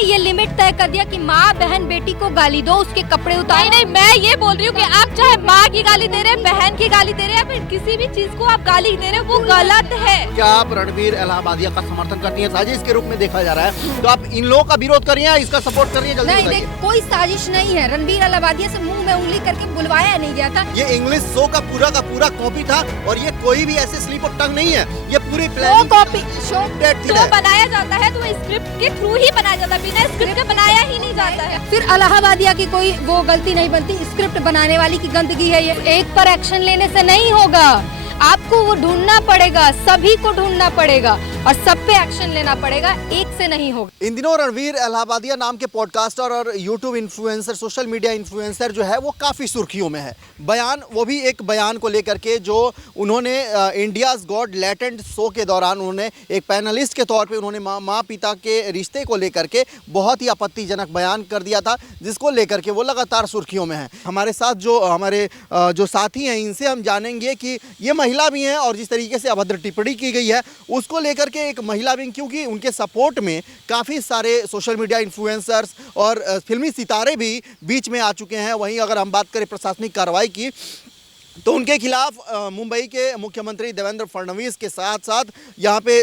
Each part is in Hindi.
ये लिमिट तय कर दिया कि माँ बहन बेटी को गाली दो, उसके कपड़े उतारो। नहीं, मैं ये बोल रही हूँ कि आप चाहे माँ की गाली दे रहे हैं, बहन की गाली दे रहे हैं, फिर किसी भी चीज को आप गाली दे रहे हैं, वो गलत है। क्या आप रणवीर इलाहाबादिया का समर्थन करती हैं? साजिश के रूप में देखा जा रहा है, तो आप इन लोगों का विरोध कर रही हैं, इसका सपोर्ट कर रही हैं? जल्दी नहीं, बताइए। देख कोई साजिश नहीं है। रणवीर इलाहाबादिया से मुंह में उंगली करके बुलवाया नहीं गया था। ये इंग्लिश शो का पूरा कॉपी था और ये कोई भी ऐसे स्लिप ऑफ टंग नहीं है, ये पूरी वो कॉपी शो थी। तो बनाया जाता है तो स्क्रिप्ट के थ्रू ही बनाया जाता है, बिना स्क्रिप्ट के बनाया ही नहीं जाता है। फिर इलाहाबादिया की कोई वो गलती नहीं बनती, स्क्रिप्ट बनाने वाली की गंदगी है ये। एक पर एक्शन लेने से नहीं होगा, आपको वो ढूंढना पड़ेगा, सभी को ढूंढना पड़ेगा और सब पे एक्शन लेना पड़ेगा, एक से नहीं होगा। इन दिनों रणवीर इलाहाबादिया नाम के पॉडकास्टर और YouTube influencer, social media influencer जो है वो काफ़ी सुर्खियों में है। बयान, वो भी एक बयान को लेकर के जो उन्होंने इंडियाज़ गॉट लैटेंट शो के दौरान उन्होंने एक पैनलिस्ट के तौर पे उन्होंने माँ पिता के रिश्ते को लेकर के बहुत ही आपत्तिजनक बयान कर दिया था, जिसको लेकर के वो लगातार सुर्खियों में है। हमारे साथ जो हमारे जो साथी हैं, इनसे हम जानेंगे कि ये महिला भी हैं और जिस तरीके से अभद्र टिप्पणी की गई है उसको लेकर के एक महिला भी, क्योंकि उनके सपोर्ट में काफ़ी सारे सोशल मीडिया इन्फ्लुएंसर्स और फिल्मी सितारे भी बीच में आ चुके हैं। वहीं अगर हम बात करें प्रशासनिक कार्रवाई की, तो उनके खिलाफ मुंबई के मुख्यमंत्री देवेंद्र फडणवीस के साथ साथ यहाँ पे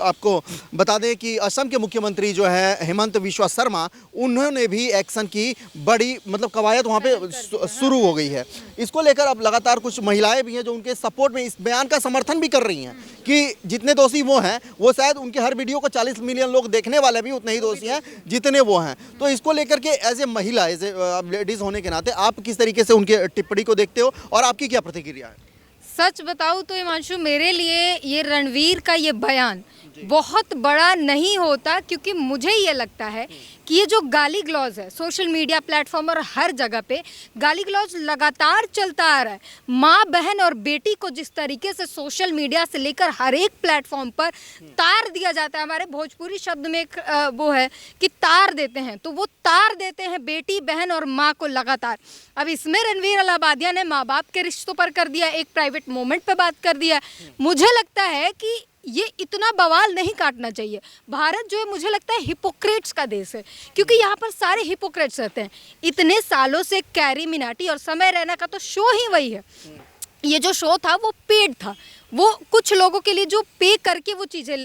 आपको बता दें कि असम के मुख्यमंत्री जो है हेमंत बिस्वा शर्मा, उन्होंने भी एक्शन की बड़ी मतलब कवायद वहाँ पे शुरू हो गई है। इसको लेकर अब लगातार कुछ महिलाएं भी हैं जो उनके सपोर्ट में इस बयान का समर्थन भी कर रही हैं कि जितने दोषी वो हैं, वो शायद उनके हर वीडियो को 40 मिलियन लोग देखने वाले भी उतने ही दोषी हैं जितने वो हैं। तो इसको लेकर के एज ए महिला, एज ए लेडीज़ होने के नाते आप किस तरीके से उनके टिप्पणी को देखते हो और आपकी क्या प्रतिक्रिया है? सच बताऊं तो हिमांशु, मेरे लिए ये रणवीर का ये बयान बहुत बड़ा नहीं होता, क्योंकि मुझे ये लगता है कि ये जो गाली ग्लॉज है सोशल मीडिया प्लेटफॉर्म और हर जगह पे गाली ग्लॉज लगातार चलता आ रहा है। माँ बहन और बेटी को जिस तरीके से सोशल मीडिया से लेकर हर एक प्लेटफॉर्म पर तार दिया जाता है, हमारे भोजपुरी शब्द में एक वो है कि तार देते हैं, तो वो तार देते हैं बेटी बहन और माँ को लगातार। अब इसमें रणवीर इलाहाबादिया ने माँ बाप के रिश्तों पर कर दिया, एक प्राइवेट मोमेंट पर बात कर दिया। मुझे लगता है कि ये इतना बवाल नहीं काटना चाहिए। भारत जो है मुझे लगता है हिपोक्रेट्स का देश है, क्योंकि यहाँ पर सारे हिपोक्रेट्स रहते हैं। इतने सालों से कैरी मिनाटी और समय रैना का तो शो ही वही है। ये जो शो था वो पेड था, वो कुछ लोगों के लिए जो पे करके वो चीज़ें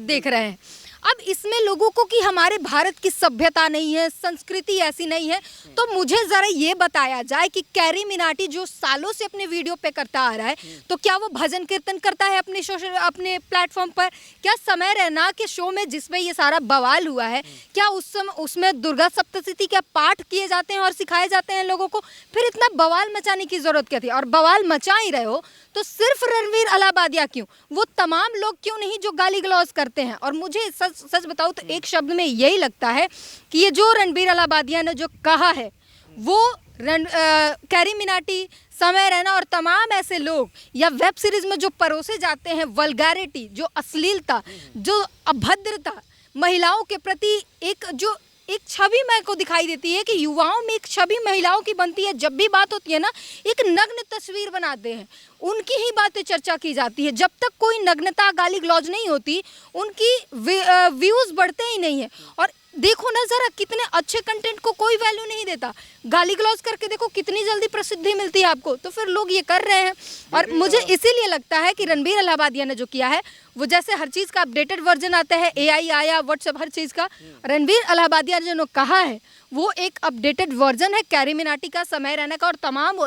देख रहे हैं। अब इसमें लोगों को कि हमारे भारत की सभ्यता नहीं है, संस्कृति ऐसी नहीं है, तो मुझे ज़रा ये बताया जाए कि कैरी मिनाटी जो सालों से अपने वीडियो पे करता आ रहा है, तो क्या वो भजन कीर्तन करता है अपने प्लेटफॉर्म पर? क्या समय रैना के शो में जिसमें ये सारा बवाल हुआ है, क्या उसमें दुर्गा सप्तशती के पाठ किए जाते हैं और सिखाए जाते हैं लोगों को? फिर इतना बवाल मचाने की ज़रूरत क्या थी? और बवाल मचा ही रहे हो तो सिर्फ रणवीर इलाहाबादिया क्यों, वो तमाम लोग क्यों नहीं जो गाली गलौज करते हैं? और मुझे सच बताऊं तो एक शब्द में यही लगता है कि ये जो रणवीर इलाहाबादिया ने जो कहा है, वो कैरी मिनाटी, समय रैना और तमाम ऐसे लोग या वेब सीरीज में जो परोसे जाते हैं वल्गैरिटी, जो अश्लीलता, जो अभद्रता, महिलाओं के प्रति एक छवि मेरे को दिखाई देती है कि युवाओं में एक छवि महिलाओं की बनती है। जब भी बात होती है ना, एक नग्न तस्वीर बनाते हैं, उनकी ही बातें चर्चा की जाती है। जब तक कोई नग्नता गाली ग्लौज नहीं होती, उनकी व्यूज़ बढ़ते ही नहीं है। और देखो ना ज़रा, कितने अच्छे कंटेंट को कोई वैल्यू नहीं देता, गाली गलौज करके देखो कितनी जल्दी प्रसिद्धि मिलती है आपको। तो फिर लोग ये कर रहे हैं। और मुझे इसीलिए लगता है कि रणवीर इलाहाबादिया ने जो किया है, वो जैसे हर चीज़ का अपडेटेड वर्जन आता है, AI आया, व्हाट्सएप, हर चीज़ का, रणवीर इलाहाबादिया ने जो कहा है वो एक अपडेटेड वर्जन है कैरी मिनाटी का, समय रैना का और तमाम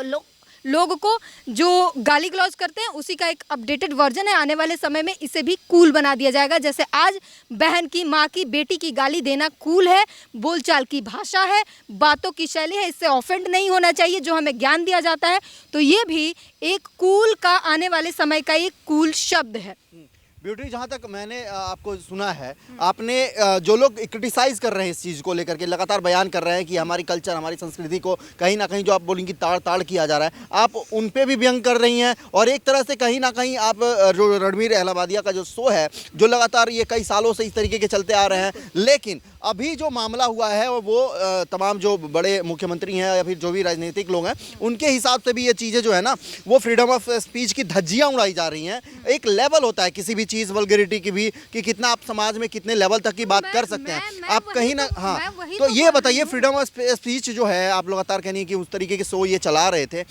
लोग को जो गाली गलौज करते हैं उसी का एक अपडेटेड वर्जन है। आने वाले समय में इसे भी कूल बना दिया जाएगा। जैसे आज बहन की, माँ की, बेटी की गाली देना कूल है, बोलचाल की भाषा है, बातों की शैली है, इससे ऑफेंड नहीं होना चाहिए जो हमें ज्ञान दिया जाता है, तो ये भी एक कूल का आने वाले समय का एक कूल शब्द है। ब्यूटी, जहाँ तक मैंने आपको सुना है, आपने जो लोग क्रिटिसाइज़ कर रहे हैं इस चीज़ को लेकर के, लगातार बयान कर रहे हैं कि हमारी कल्चर, हमारी संस्कृति को कहीं ना कहीं जो आप बोलेंगी ताड़ किया जा रहा है, आप उन पे भी व्यंग कर रही हैं। और एक तरह से कहीं ना कहीं आप रणवीर इलाहाबादिया का जो शो है, जो लगातार ये कई सालों से इस तरीके के चलते आ रहे हैं, लेकिन अभी जो मामला हुआ है वो तमाम जो बड़े मुख्यमंत्री हैं या फिर जो भी राजनीतिक लोग हैं, उनके हिसाब से भी ये चीज़ें जो है ना, वो फ्रीडम ऑफ स्पीच की धज्जियाँ उड़ाई जा रही हैं। एक लेवल होता है किसी भी चीज़ वल्गैरिटी की भी, कि कितना आप समाज में कितने लेवल तक की बात कर सकते हैं आप कहीं ना। हाँ, तो ये बताइए, फ्रीडम ऑफ स्पीच जो है आप लगातार कहनी कि उस तरीके के शो ये चला रहे थे,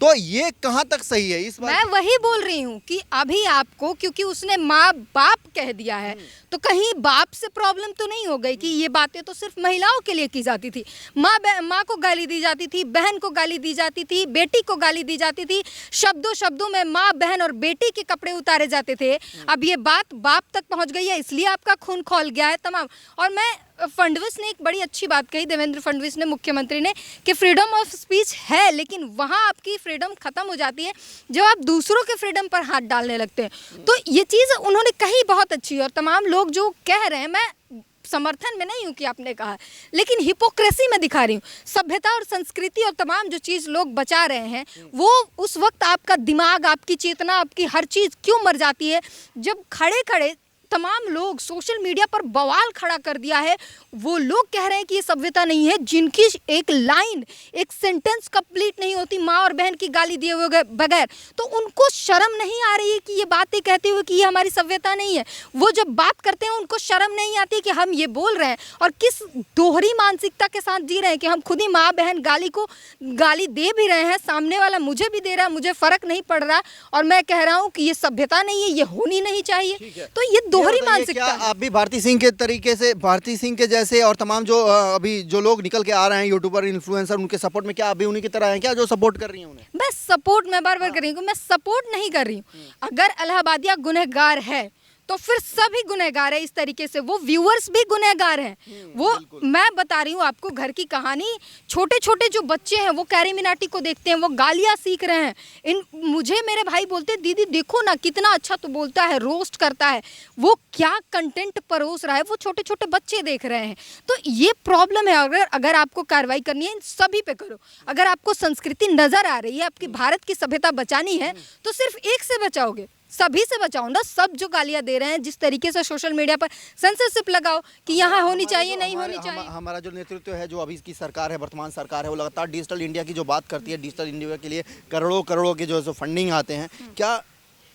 तो ये कहाँ तक सही है इस बात? मैं वही बोल रही हूँ कि अभी आपको, क्योंकि उसने माँ बाप कह दिया है, तो कहीं बाप से प्रॉब्लम तो नहीं हो गई कि ये बातें तो सिर्फ महिलाओं के लिए की जाती थी। माँ को गाली दी जाती थी, बहन को गाली दी जाती थी, बेटी को गाली दी जाती थी, शब्दों शब्दों में माँ, बहन और बेटी के कपड़े उतारे जाते थे। अब ये बात बाप तक पहुँच गई है, इसलिए आपका खून खौल गया है तमाम। और मैं, फडणवीस ने एक बड़ी अच्छी बात कही, देवेंद्र फडणवीस ने, मुख्यमंत्री ने, कि फ्रीडम ऑफ स्पीच है, लेकिन वहाँ आपकी फ्रीडम खत्म हो जाती है जब आप दूसरों के फ्रीडम पर हाथ डालने लगते हैं। तो ये चीज़ उन्होंने कही बहुत अच्छी है, और तमाम लोग जो कह रहे हैं, मैं समर्थन में नहीं हूँ कि आपने कहा, लेकिन हिपोक्रेसी में दिखा रही हूँ। सभ्यता और संस्कृति और तमाम जो चीज़ लोग बचा रहे हैं, वो उस वक्त आपका दिमाग, आपकी चेतना, आपकी हर चीज़ क्यों मर जाती है जब खड़े खड़े तमाम लोग सोशल मीडिया पर बवाल खड़ा कर दिया है। वो लोग कह रहे हैं कि ये सभ्यता नहीं है, जिनकी एक लाइन, एक सेंटेंस कंप्लीट नहीं होती माँ और बहन की गाली दिए हुए बगैर, तो उनको शर्म नहीं आ रही है कि ये बातें कहते हुए कि ये हमारी सभ्यता नहीं है। वो जब बात करते हैं उनको शर्म नहीं आती कि हम ये बोल रहे हैं, और किस दोहरी मानसिकता के साथ जी रहे हैं कि हम खुद ही माँ बहन गाली दे भी रहे हैं, सामने वाला मुझे भी दे रहा है, मुझे फर्क नहीं पड़ रहा, और मैं कह रहा हूँ कि ये सभ्यता नहीं है, ये होनी नहीं चाहिए। तो ये दोहरी मानसिकता। क्या आप भी भारती सिंह के तरीके से, भारती सिंह के जैसे और तमाम जो अभी जो लोग निकल के आ रहे हैं, यूट्यूबर, इन्फ्लुएंसर, उनके सपोर्ट में, क्या आप भी उन्हीं की तरह हैं क्या, जो सपोर्ट कर रही हैं उन्हें? बस सपोर्ट मैं बार बार कर रही हूँ, मैं सपोर्ट नहीं कर रही हूँ। अगर इलाहाबादिया गुनहगार है तो फिर सभी गुनहगार है इस तरीके से, वो व्यूअर्स भी गुनहगार हैं। वो, मैं बता रही हूँ आपको घर की कहानी, छोटे छोटे जो बच्चे हैं वो कैरी मिनाटी को देखते हैं, वो गालियाँ सीख रहे हैं। मुझे मेरे भाई बोलते, दीदी देखो ना कितना अच्छा तो बोलता है, रोस्ट करता है, वो क्या कंटेंट परोस रहा है, वो छोटे छोटे बच्चे देख रहे हैं। तो ये प्रॉब्लम है। अगर आपको कार्रवाई करनी है, इन सभी पे करो। अगर आपको संस्कृति नजर आ रही है, आपकी भारत की सभ्यता बचानी है, तो सिर्फ एक से बचाओगे, सभी से बचाओ ना। सब जो गालियां दे रहे हैं, जिस तरीके से सोशल मीडिया पर सेंसरशिप लगाओ कि यहाँ होनी चाहिए, नहीं होनी चाहिए। हमारा जो नेतृत्व है, जो अभी की सरकार है, वर्तमान सरकार है, वो लगातार डिजिटल इंडिया की जो बात करती है, डिजिटल इंडिया के लिए करोड़ों करोड़ों के जो फंडिंग आते हैं, क्या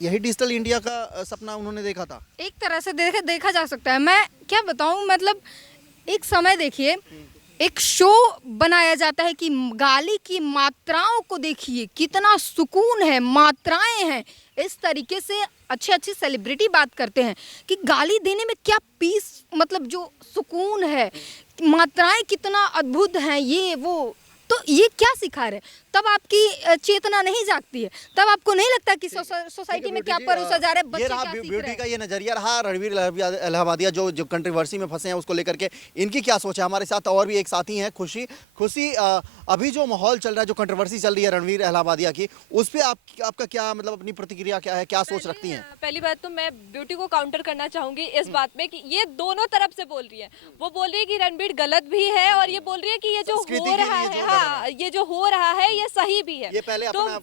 यही डिजिटल इंडिया का सपना उन्होंने देखा था? एक तरह से देखा जा सकता है। मैं क्या बताऊँ, मतलब एक समय देखिए, एक शो बनाया जाता है कि गाली की मात्राओं को देखिए, कितना सुकून है, मात्राएं हैं। इस तरीके से अच्छी सेलिब्रिटी बात करते हैं कि गाली देने में क्या पीस, मतलब जो सुकून है, मात्राएं कितना अद्भुत हैं, ये वो। तो ये क्या सिखा रहे? तब आपकी चेतना नहीं जागती है, तब आपको नहीं लगता कि सोसाइटी में क्या परोसा जा रहा है, बच्चे क्या सीख रहे हैं। ब्यूटी का ये नजरिया रहा। रणवीर इलाहाबादिया जो कंट्रोवर्सी में फंसे हैं, उसको लेकर के इनकी क्या सोच है? हमारे साथ और भी एक साथी हैं, खुशी। अभी जो माहौल चल रहा है, जो कंट्रोवर्सी चल रही है रणवीर इलाहाबादिया की, उस पर आपका क्या, मतलब अपनी प्रतिक्रिया क्या है, क्या सोच रखती हैं? पहली बात तो मैं ब्यूटी को काउंटर करना चाहूंगी इस बात में कि ये दोनों तरफ से बोल रही है। वो बोल रही है कि रणवीर गलत भी है, और ये बोल रही है कि ये जो हो रहा है, हाँ, ये जो हो रहा है ये सही भी है। ये पहले अपना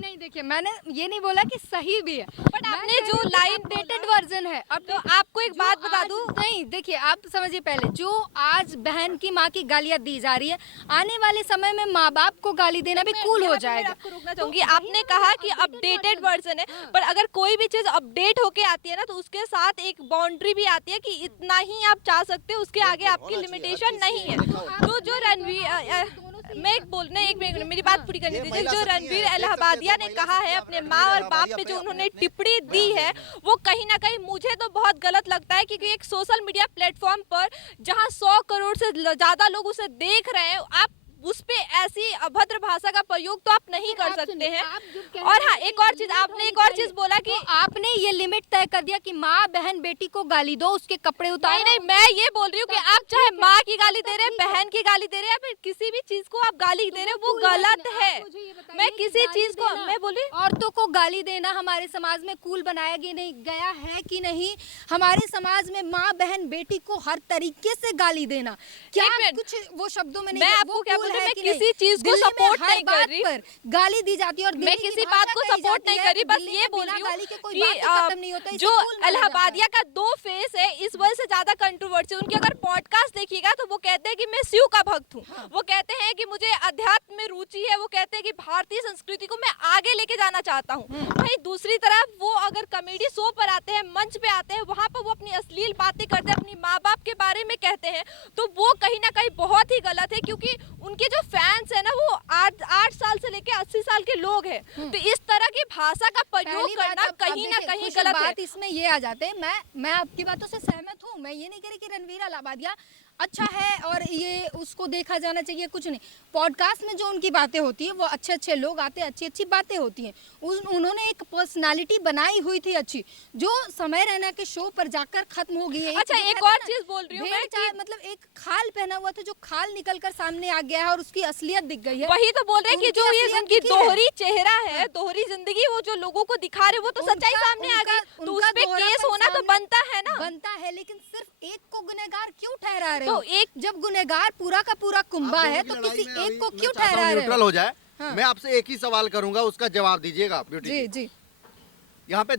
नहीं देखिए, मैंने ये नहीं बोला कि सही भी है, बट आपने जो लाइन अपडेटेड वर्जन है। अब तो आपको एक बात बता दूं, नहीं देखिए, आप समझिए, पहले जो आज बहन की माँ की गालियाँ दी जा रही है, आने वाले समय में माँ बाप को गाली देना भी कूल हो जाएगा। आपको रोकना चाहूंगी, आपने कहा कि अपडेटेड वर्जन है, पर अगर कोई भी चीज अपडेट होके आती है ना, तो उसके साथ एक बाउंड्री भी आती है कि इतना ही आप चाह सकते हो, उसके आगे आपकी लिमिटेशन नहीं है। तो जो रणवीर, मैं एक मिनट मेरी बात पूरी करने दीजिए। जो रणवीर इलाहाबादिया ने कहा है अपने माँ और बाप पे जो उन्होंने टिप्पणी दी है, वो कहीं ना कहीं मुझे तो बहुत गलत लगता है, क्योंकि एक सोशल मीडिया प्लेटफॉर्म पर जहां 100 करोड़ से ज्यादा लोग उसे देख रहे हैं, आप उस पे ऐसी अभद्र भाषा का प्रयोग तो आप नहीं कर सकते हैं। और हाँ, एक और चीज, आपने एक और चीज बोला कि आपने ये लिमिट तय कर दिया कि माँ बहन बेटी को गाली दो, उसके कपड़े उतारो। नहीं, मैं ये बोल रही हूँ कि आप चाहे माँ की गाली दे रहे हैं, बहन की गाली दे रहे हैं, या फिर किसी भी चीज को आप गाली दे रहे हैं, वो गलत है। मैं किसी चीज को, मैं बोली, औरतों को गाली देना हमारे समाज में कूल बनाया गया है कि नहीं? हमारे समाज में माँ बहन बेटी को हर तरीके से गाली देना, क्या कुछ वो शब्दों में नहीं? मैं आपको क्या बोलूं, मैं किसी चीज को सपोर्ट नहीं कर रही, पर गाली दी जाती है, और मैं किसी बात को सपोर्ट नहीं कर रही, बस ये बोल रही हूँ कि जो इलाहाबादिया का 2 फेस है, इस वजह से ज्यादा कंट्रोवर्सी। उनकी अगर पॉडकास्ट फेमस देखिएगा तो वो कहते हैं कि मैं शिव का भक्त हूँ, वो कहते हैं कि मुझे अध्यात्म में रुचि है, वो कहते हैं कि भारतीय संस्कृति को मैं आगे लेके जाना चाहता हूँ। वहीं दूसरी तरफ वो अगर कॉमेडी शो पर आते हैं, मंच पे आते हैं, वहां पर वो अपनी अश्लील बातें करते हैं, अपनी माँ बाप के बारे में कहते हैं, तो वो कहीं ना कहीं बहुत ही गलत है, क्योंकि उनके जो फैंस है ना वो 8 साल से लेके 80 साल के लोग हैं। तो इस तरह की भाषा का प्रयोग करना कहीं ना कहीं गलत है। बात इसमें ये आ जाते हैं, मैं आपकी बातों से सहमत हूँ। मैं ये नहीं कह रही कि रणवीर अलाहाबादिया अच्छा है और ये उसको देखा जाना चाहिए, कुछ नहीं। पॉडकास्ट में जो उनकी बातें होती है वो अच्छे अच्छे लोग आते हैं, अच्छी अच्छी बातें होती हैं। उन्होंने एक पर्सनालिटी बनाई हुई थी अच्छी, जो समय रैना के शो पर जाकर खत्म हो गई है। अच्छा, एक और चीज बोल रही हूँ मैं कि मतलब एक खाल पहना हुआ था, जो खाल निकल कर सामने आ गया है और उसकी असलियत दिख गई है। वही तो बोल रहे हैं कि जो ये उनकी दोहरी चेहरा है, दोहरी जिंदगी, वो जो लोगों को दिखा रहे वो तो सच्चाई सामने आ गई, तो उस पे केस होना तो बनता है ना। बनता है, लेकिन सिर्फ एक को गुनहगार क्यों ठहरा रहे तो हो? एक जब गुनहगार पूरा का पूरा कुंबा है तो किसी एक को क्यों ठहरा रहे न्यूट्रल हो? हो जाए। हाँ। मैं आपसे एक ही सवाल करूंगा, उसका जवाब दीजिएगा ब्यूटी जी जी। यहाँ पे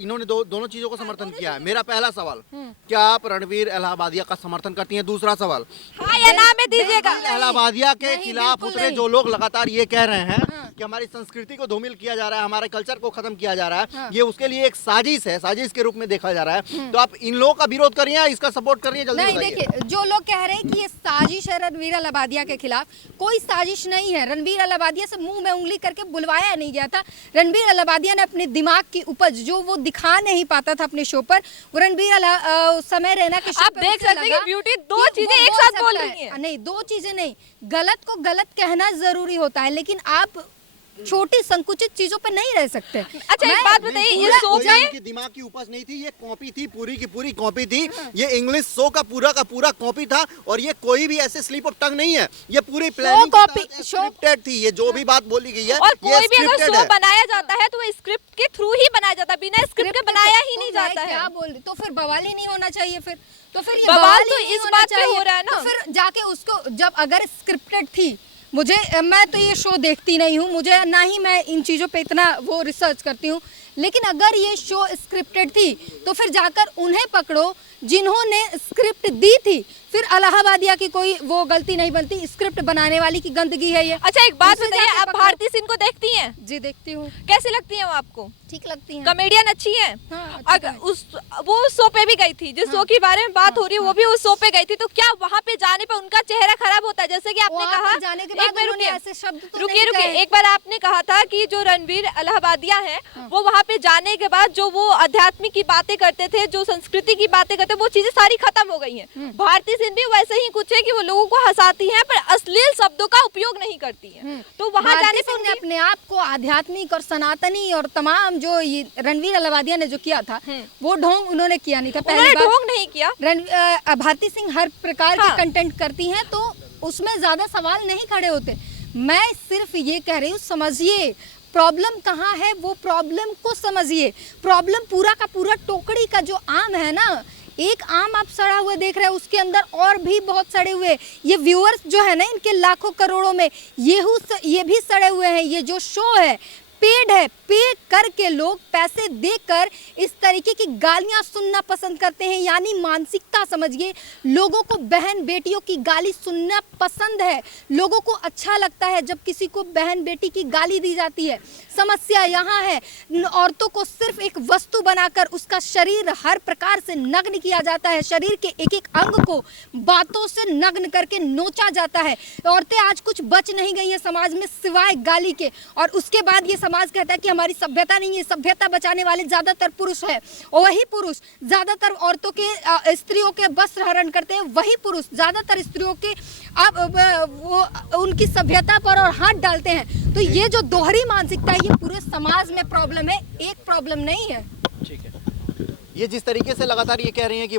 इन्होंने दोनों चीजों को समर्थन किया है। मेरा पहला सवाल, क्या आप रणवीर अलाहाबादिया का समर्थन करती हैं? दूसरा सवाल, हाँ या ना में दीजिएगा। अलाहाबादिया के नहीं, खिलाफ बिल्कुल उतरे नहीं। जो लोग लगातार ये कह रहे हैं हाँ। कि हमारी संस्कृति को धूमिल किया जा रहा है, हमारे कल्चर को खत्म किया जा रहा है, हाँ। ये उसके लिए एक साजिश है, साजिश के रूप में देखा जा रहा है, तो आप इन लोगों का विरोध करिए या इसका सपोर्ट करिए? जल्दी नहीं, बताइए। देखिए, जो लोग कह रहे हैं कि ये साजिश है रणवीर अलाहाबादिया के खिलाफ, कोई साजिश नहीं है। रणवीर अलाहाबादिया से मुंह में उंगली करके बुलवाया नहीं गया था। रणवीर अलाहाबादिया ने अपने दिमाग की उपज जो वो दिखा नहीं पाता था अपने शो पर, वो रणवीर समय रैना के शो आप पे देख उसे सकते हैं लगा कि ब्यूटी दो कि चीजें वो एक साथ बोल सकता रही है। हैं। नहीं, दो चीजें नहीं, गलत को गलत कहना जरूरी होता है, लेकिन आप छोटी संकुचित चीजों पे नहीं रह सकते। अच्छा, एक बात बताइए, इस शो कोई में इनकी दिमाग की उपज नहीं थी, ये कॉपी थी, पूरी की पूरी कॉपी थी। ये इंग्लिश शो का पूरा कॉपी था, और ये कोई भी ऐसे स्लिप ऑफ टंग नहीं है, ये पूरी प्लानिंग स्क्रिप्टेड थी। ये जो भी बात बोली गई है, और ये कोई भी अगर scripted शो है। बनाया जाता है तो वो स्क्रिप्ट के थ्रू ही बनाया जाता है, बिना स्क्रिप्ट के बनाया ही नहीं जाता है। क्या बोल रही? तो फिर बवाल ही नहीं होना चाहिए फिर। तो फिर ये बवाल ही तो नहीं इस होना बात पे चाहिए। हो रहा है ना। तो फिर जाके उसको, जब अगर स्क्रिप्टेड थी, मैं तो ये शो देखती नहीं हूँ, मुझे ना ही मैं इन चीज़ों पे इतना वो रिसर्च करती हूँ, लेकिन अगर ये शो स्क्रिप्टेड थी तो फिर जाकर उन्हें पकड़ो जिन्होंने स्क्रिप्ट दी थी। फिर अलाहाबादिया की कोई वो गलती नहीं बनती, स्क्रिप्ट बनाने वाली की गंदगी है ये। अच्छा, एक बात उसे बताइए, जाके आप पकड़ो। भारती सिंह को देखती हैं? जी देखती हूँ। कैसी लगती हैं वो आपको? ठीक लगती है। कॉमेडियन अच्छी है। हाँ, अगर वो उस शो पे भी गई थी, जिस शो के बारे में बात हो रही है वो भी उस शो पे गई थी, तो क्या वहाँ पे जाने पे उनका चेहरा खराब होता है? जैसे कि आपने वहाँ कहा, पर जाने के बाद एक मिनट उन्होंने रुकिए, ऐसे शब्द तो रुकिए नहीं कहे। एक बार आपने कहा था कि जो रणवीर अलाहाबादिया है वो वहाँ पे जाने के बाद जो वो आध्यात्मिक की बातें करते थे, जो संस्कृति की बातें करते, वो चीजें सारी खत्म हो गई हैं। भारती सिंह भी वैसे ही कुछ है कि वो लोगों को हंसाती हैं पर अश्लील शब्दों का उपयोग नहीं करती हैं। तो वहाँ जाने पे उन्होंने अपने आप को आध्यात्मिक और सनातनी और तमाम जो ये रणवीर अलाहाबादिया ने जो किया था, वो ढोंग उन्होंने किया नहीं था। उन्होंने ढोंग नहीं किया। भारती सिंह हर प्रकार हाँ। के कंटेंट करती हैं, तो उसमें ज्यादा सवाल नहीं खड़े होते। मैं सिर्फ ये कह रही हूँ, समझिए प्रॉब्लम कहाँ है, वो प्रॉब्लम को समझिए। प्रॉब्लम पूरा का पूरा टोकरी का जो आम है ना, एक आम आप सड़ा हुआ देख रहे हैं, उसके अंदर और भी बहुत सड़े हुए। ये व्यूअर्स जो है ना, इनके लाखों करोड़ों में ये भी सड़े हुए हैं। ये जो शो है पेड है, पे करके लोग पैसे देकर इस तरीके की गालियां सुनना पसंद करते हैं। यानी मानसिकता समझिए, लोगों को बहन बेटियों की गाली सुनना पसंद है। लोगों को अच्छा लगता है जब किसी को बहन बेटी की गाली दी जाती है। समस्या यहाँ है, औरतों को सिर्फ एक वस्तु बनाकर उसका शरीर हर प्रकार से नग्न किया जाता है। शरीर के एक एक अंग को बातों से नग्न करके नोचा जाता है। औरतें आज कुछ बच नहीं गई है समाज में सिवाय गाली के। और उसके बाद ये समाज कहता है कि हमारी सभ्यता नहीं है। सभ्यता बचाने वाले ज्यादातर पुरुष है, और वही पुरुष ज्यादातर औरतों के स्त्रियों के वस्त्र हरण करते हैं। वही पुरुष ज्यादातर स्त्रियों के वो उनकी सभ्यता पर और हाथ डालते हैं। तो ये जो दोहरी मानसिकता है, ये पूरे समाज में प्रॉब्लम है, एक प्रॉब्लम नहीं है। ठीक है, ये जिस तरीके से लगातार ये कह रही हैं कि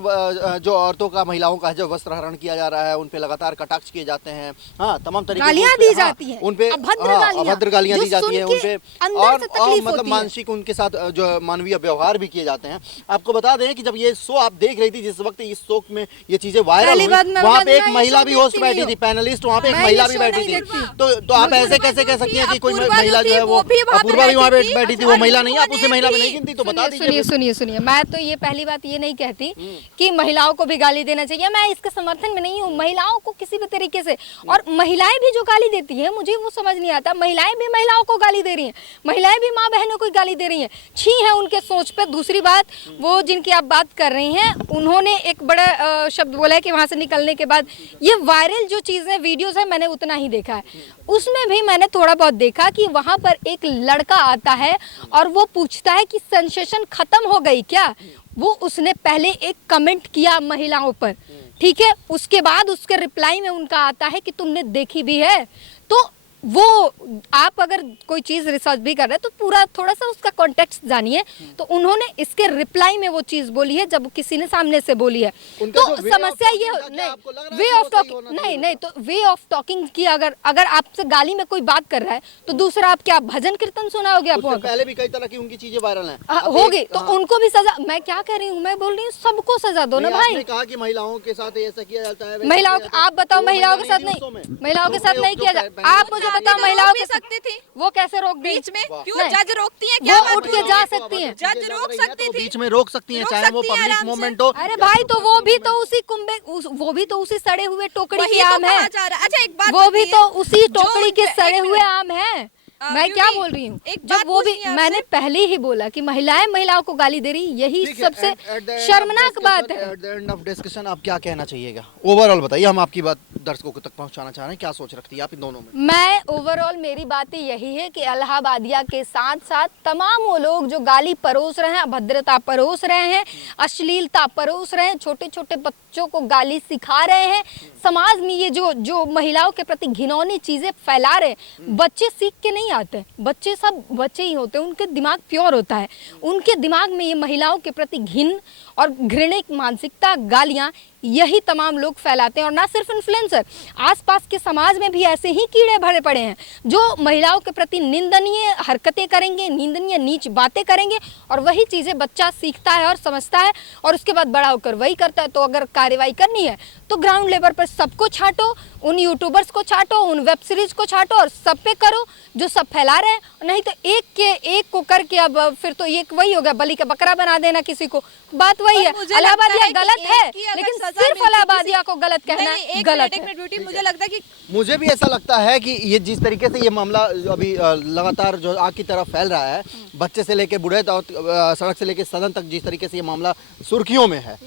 जो औरतों का, महिलाओं का जो वस्त्र हरण किया जा रहा है, उन पे लगातार कटाक्ष किए जाते हैं, हाँ तमाम तरीके गालियां दी जाती हैं, उन पे अभद्र गालियां दी जाती हैं उन पे, और मतलब मानसिक उनके साथ जो मानवीय व्यवहार भी किए जाते हैं। आपको बता दें कि जब ये शो आप देख रही थी, जिस वक्त इस शो में ये चीजें वायरल हुई, वहाँ पे एक महिला भी होस्ट बैठी थी, पैनलिस्ट, वहाँ पे एक महिला भी बैठी थी। तो आप ऐसे कैसे कह सकती हैं कि कोई महिला जो है वो, अपूर्वा भी वहाँ बैठी थी, वो महिला नहीं है? आप उसे महिला में नहीं गिनती? तो बता दीजिए। सुनिए, मैं तो ये पहली बात ये नहीं कहती कि महिलाओं को भी गाली देना चाहिए, मैं इसके समर्थन में नहीं हूँ। महिलाओं को किसी भी तरीके से, और महिलाएं भी जो गाली देती हैं मुझे वो समझ नहीं आता, महिलाएं भी महिलाओं को गाली दे रही हैं, महिलाएं भी माँ बहनों को गाली दे रही हैं, छी है उनके सोच पे। दूसरी बात, वो जिनकी आप बात कर रही हैं उन्होंने एक बड़ा शब्द बोला है कि वहाँ से निकलने के बाद ये वायरल जो चीज़ें वीडियोज़ है मैंने उतना ही देखा है, उसमें भी मैंने थोड़ा बहुत देखा कि वहाँ पर एक लड़का आता है और वो पूछता है कि सेंसेशन खत्म हो गई क्या। वो उसने पहले एक कमेंट किया महिलाओं पर, ठीक है, उसके बाद उसके रिप्लाई में उनका आता है कि तुमने देखी भी है। तो वो आप अगर कोई चीज़ रिसर्च भी कर रहे हैं तो पूरा थोड़ा सा उसका कॉन्टेक्स्ट जानिए। तो उन्होंने इसके रिप्लाई में वो चीज़ बोली है जब किसी ने सामने से बोली है। तो समस्या ये नहीं, वे ऑफ टॉकिंग नहीं, तो वे ऑफ टॉकिंग की अगर आपसे गाली में कोई बात कर रहा है तो दूसरा आप क्या भजन कीर्तन सुनाओगे? आप पहले भी कई तरह की उनकी चीजें वायरल हैं, होगी तो उनको भी सजा। मैं क्या कह रही हूँ, मैं बोल रही हूँ सबको सजा दो ना भाई। आपने कहा कि महिलाओं के साथ ऐसा किया जाता है, महिलाओं, आप बताओ महिलाओं के साथ नहीं, महिलाओं के साथ नहीं किया जाता। आप मुझे बताओ महिलाओं के सकती थी, वो कैसे रोक दी? बीच में क्यों जज रोकती है? क्या वो उठ के जा सकती हैं, जज रोक सकती थी, बीच में रोक सकती हैं, चाहे वो पब्लिक मोमेंट हो। अरे भाई तो वो भी तो उसी कुंभे, वो भी तो उसी सड़े हुए टोकरी के आम है। अच्छा एक बात, वो भी तो उसी टोकरी के सड़े हुए आम है। मैं क्या बोल रही हूँ, जब वो भी, मैंने पहले ही बोला कि महिलाएं महिलाओं को गाली दे रही, यही सबसे शर्मनाक बात है। At the end of discussion आप क्या कहना चाहिएगा ओवरऑल बताइए, हम आपकी बात दर्शकों तक पहुंचाना चाह रहे हैं, क्या सोच रखती है आप इन दोनों में? मैं ओवरऑल मेरी बातें यही है कि इलाहाबादिया के साथ साथ तमाम वो लोग जो गाली परोस रहे हैं, अभद्रता परोस रहे हैं, अश्लीलता परोस रहे हैं, छोटे छोटे बच्चों को गाली सिखा रहे हैं, समाज में ये जो महिलाओं के प्रति घिनौनी चीजें फैला रहे हैं, बच्चे सीख के नहीं आते, बच्चे सब बच्चे ही होते हैं, उनके दिमाग प्योर होता है, उनके दिमाग में ये महिलाओं के प्रति घिन और घृणित मानसिकता, गालियां, यही तमाम लोग फैलाते हैं। और ना सिर्फ इन्फ्लुएंसर, आसपास के समाज में भी ऐसे ही कीड़े भरे पड़े हैं जो महिलाओं के प्रति निंदनीय हरकतें करेंगे, निंदनीय नीच बातें करेंगे, और वही चीज़ें बच्चा सीखता है और समझता है और उसके बाद बड़ा होकर वही करता है। तो अगर कार्रवाई करनी है तो ग्राउंड लेवल पर सबको छांटो, उन यूट्यूबर्स को छांटो, उन वेब सीरीज को छांटो और सब पे करो जो सब फैला रहे हैं। नहीं तो एक को करके अब फिर तो एक वही हो गया, बलि का बकरा बना देना किसी को। बात वही है, इलाहाबादिया गलत है, लेकिन सिर्फ इलाहाबादिया को गलत कहना गलत है। मुझे लगता है कि मुझे भी ऐसा लगता है कि ये जिस तरीके से ये मामला अभी लगातार जो आग की तरफ फैल रहा है, बच्चे से लेके बूढ़े तक, सड़क से लेके सदन तक, जिस तरीके से ये मामला सुर्खियों में है,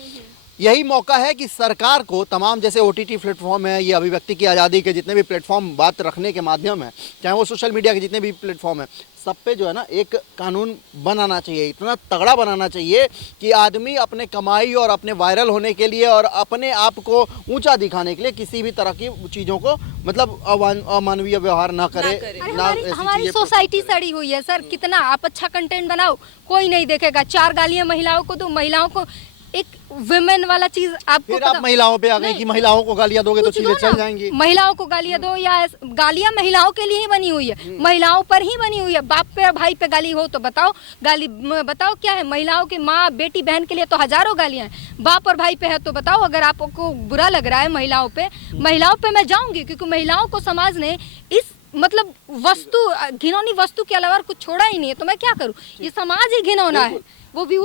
यही मौका है कि सरकार को तमाम जैसे OTT प्लेटफॉर्म है, ये अभिव्यक्ति की आज़ादी के जितने भी प्लेटफॉर्म बात रखने के माध्यम है, चाहे वो सोशल मीडिया के जितने भी प्लेटफॉर्म है, सब पे जो है ना एक कानून बनाना चाहिए, इतना तगड़ा बनाना चाहिए कि आदमी अपने कमाई और अपने वायरल होने के लिए और अपने आप को ऊंचा दिखाने के लिए किसी भी तरह की चीज़ों को मतलब अमानवीय व्यवहार ना करे। हमारी सोसाइटी सड़ी हुई है सर, कितना आप अच्छा कंटेंट बनाओ कोई नहीं देखेगा, 4 गालियां महिलाओं को दो, महिलाओं को एक विमेन वाला चीज आपको फिर आप महिलाओं पे आ गए कि महिलाओं को गालियां दोगे तो चीजें चल जाएंगी। महिलाओं को गालियां दो, या गालियां महिलाओं के लिए ही बनी हुई है, महिलाओं पर ही बनी हुई है। बाप पे और भाई पे गाली हो तो बताओ, गाली बताओ क्या है? महिलाओं की माँ बेटी बहन के लिए तो हजारों गालियां हैं, बाप और भाई पे है तो बताओ। अगर आपको बुरा लग रहा है महिलाओं पे मैं जाऊंगी, क्योंकि महिलाओं को समाज ने इस मतलब वस्तु, घिनौनी वस्तु के अलावा कुछ छोड़ा ही नहीं है। तो मैं क्या करूं, ये समाज ही घिनौना है, वो भी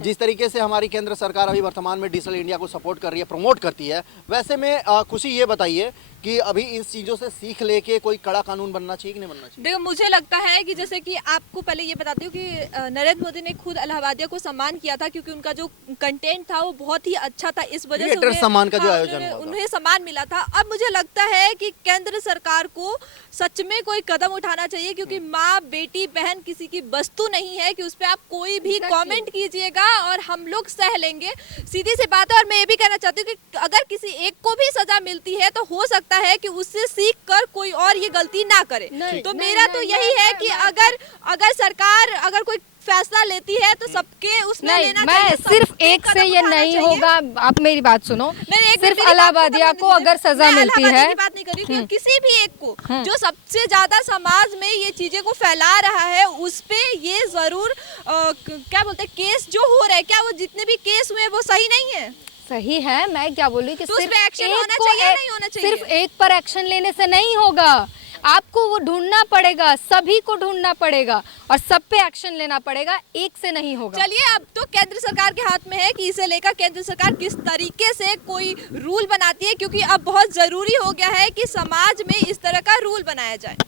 जिस तरीके से हमारी केंद्र सरकार अभी वर्तमान में डिजिटल इंडिया को सपोर्ट कर रही है, प्रमोट करती है, वैसे में खुशी ये बताइए कि अभी इन चीज़ों से सीख लेके कोई कड़ा कानून बनना चाहिए कि नहीं बनना चाहिए? देखो मुझे लगता है कि जैसे कि आपको पहले ये बताती हूँ कि नरेंद्र मोदी ने खुद इलाहाबादिया को सम्मान किया था, क्योंकि उनका जो कंटेंट था वो बहुत ही अच्छा था, इस वजह से सम्मान का जो आयोजन हुआ था, उन्हें सम्मान मिला था। अब मुझे लगता है कि केंद्र सरकार को सच में कोई कदम उठाना चाहिए, क्योंकि माँ बेटी बहन किसी की वस्तु नहीं है कि उस पर आप कोई भी कमेंट कीजिएगा और हम लोग सह लेंगे, सीधी सी बात है। और मैं ये भी कहना चाहती हूँ कि अगर किसी एक को भी सजा मिलती है तो हो सकता है कि उससे सीख कर कोई और ये गलती ना करे। तो मेरा तो यही है कि अगर सरकार अगर कोई फैसला लेती है तो सबके उसमें लेना चाहिए। मैं सिर्फ एक से ये नहीं होगा, आप मेरी बात सुनो, सिर्फ इलाहाबादिया को अगर सजा मिलती है, बात नहीं कर रही, किसी भी एक को जो सबसे ज्यादा समाज में ये चीजें को फैला रहा है उस पे ये जरूर क्या बोलते हैं, केस जो हो रहा है, क्या वो जितने भी केस हुए वो सही नहीं है? सही है। मैं क्या बोल रही कि तो सिर्फ एक्शन होना चाहिए, नहीं होना चाहिए? सिर्फ एक पर एक्शन लेने से नहीं होगा, आपको वो ढूंढना पड़ेगा, सभी को ढूंढना पड़ेगा और सब पे एक्शन लेना पड़ेगा, एक से नहीं होगा। चलिए, अब तो केंद्र सरकार के हाथ में है कि इसे लेकर केंद्र सरकार किस तरीके से कोई रूल बनाती है, क्योंकि अब बहुत जरूरी हो गया है कि समाज में इस तरह का रूल बनाया जाए।